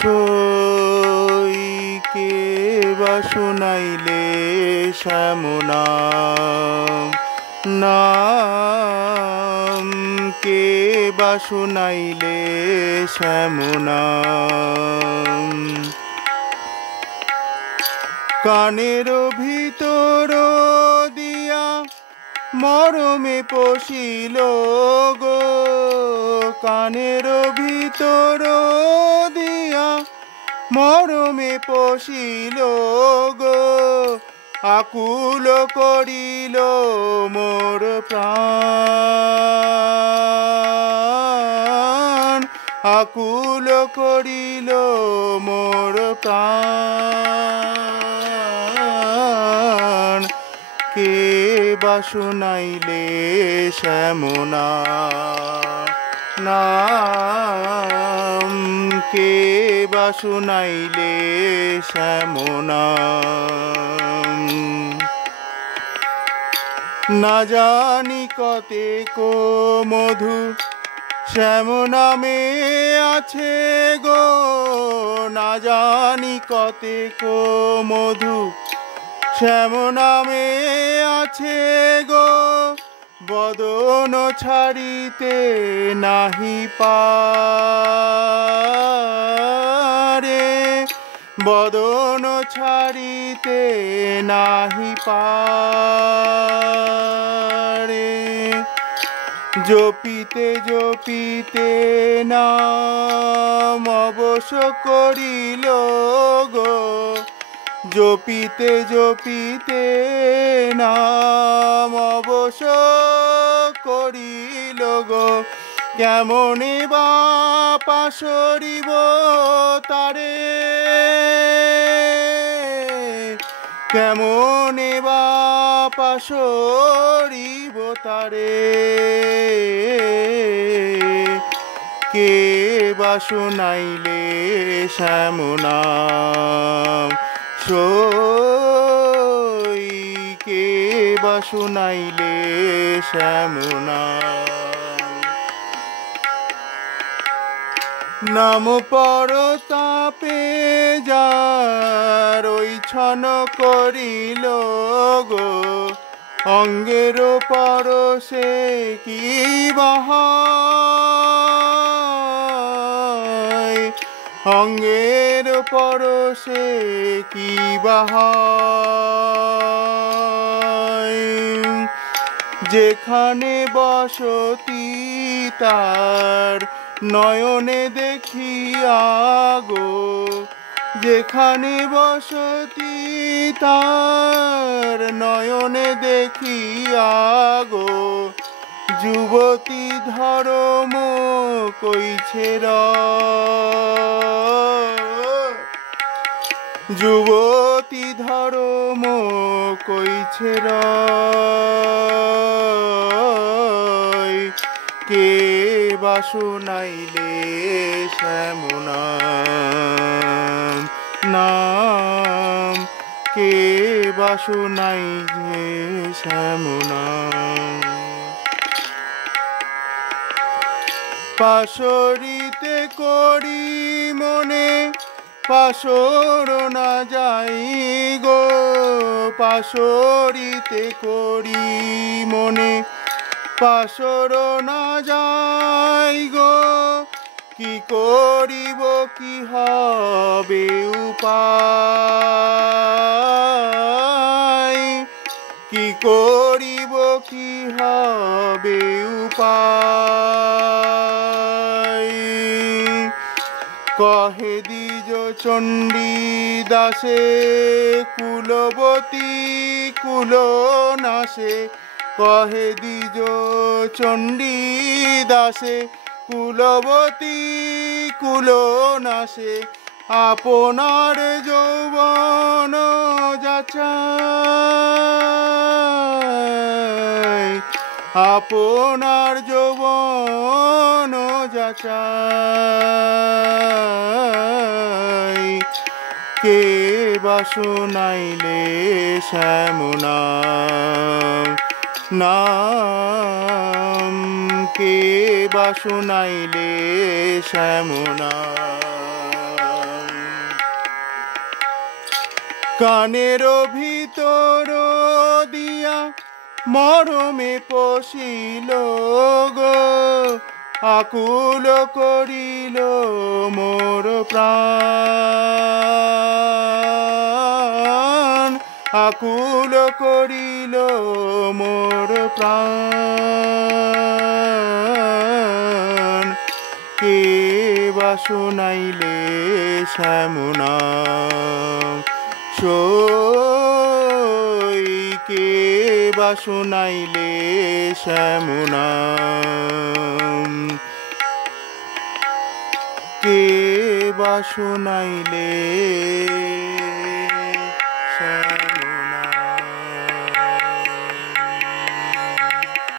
সই কে বা শুনাইলে শ্যামনাম নাম কে বা শুনাইলে শ্যামনাম কানের ভিতর দিয়া মরমে পশিল গো কানের ভিতর দিয়া মরমে পশিল গো আকুল করিল মোর প্রাণ আকুল করিল মোর প্রাণ কে বা শুনাইলে শ্যামনাম কে বা শুনাইলে শ্যামনাম না জানি কতেক মধু শ্যাম নামে আছে গো না জানি কতেক মধু শ্যাম নামে আছে গো বদন ছাড়িতে নাহি পারে বদন ছাড়িতে নাহি পারে জপিতে জপিতে নাম অবশ করিল গো জপিতে জপিতে নাম অবশ করিল গো কেমনে বা পাশরিব তারে কেমনে বা পাশরিব তারে কে বা শুনাইলে শ্যামনাম সই কে বা শুনাইলে শ্যামনাম নাম পরতাপে যার ওই ছন করিল গো অঙ্গের পরশে কি বাহায় অঙ্গের পরশে কি বাহায় যেখানে বসতি তার নয়নে দেখিয়া গো যেখানে বসতি তার নয়নে দেখিয়া গো যুবতী ধর্ম কইছে যুবতী ধর্ম কইছে কে বা শুনাইলে শ্যামনাম নাম কে বা শুনাইলে শ্যামনাম পাশরিতে করি মনে পাশর না যাই গো পাশরিতে করি মনে পাশর না যাই গো কি করিব কি হবে উপায় কি করিব কি হবে উপায় কহে দ্বিজ চণ্ডী দাসে কুলবতী কুলনাশে কহে দ্বিজ চণ্ডী দাসে কুলবতী কুলনাশে আপনার যৌবন যাচাই আপনার যৌবন যাচাই কে বা শুনাইলে শ্যামনাম নাম কে বা শুনাইলে শ্যামনাম কানের ভিতর দিয়া মরমে পশিল গো, আকুল করিল মোর প্রাণ, আকুল করিল মোর প্রাণ। কে বা শুনাইলে শ্যামনাম সই, কে বা শুনাইলে শ্যামনাম, কে বা শুনাইলে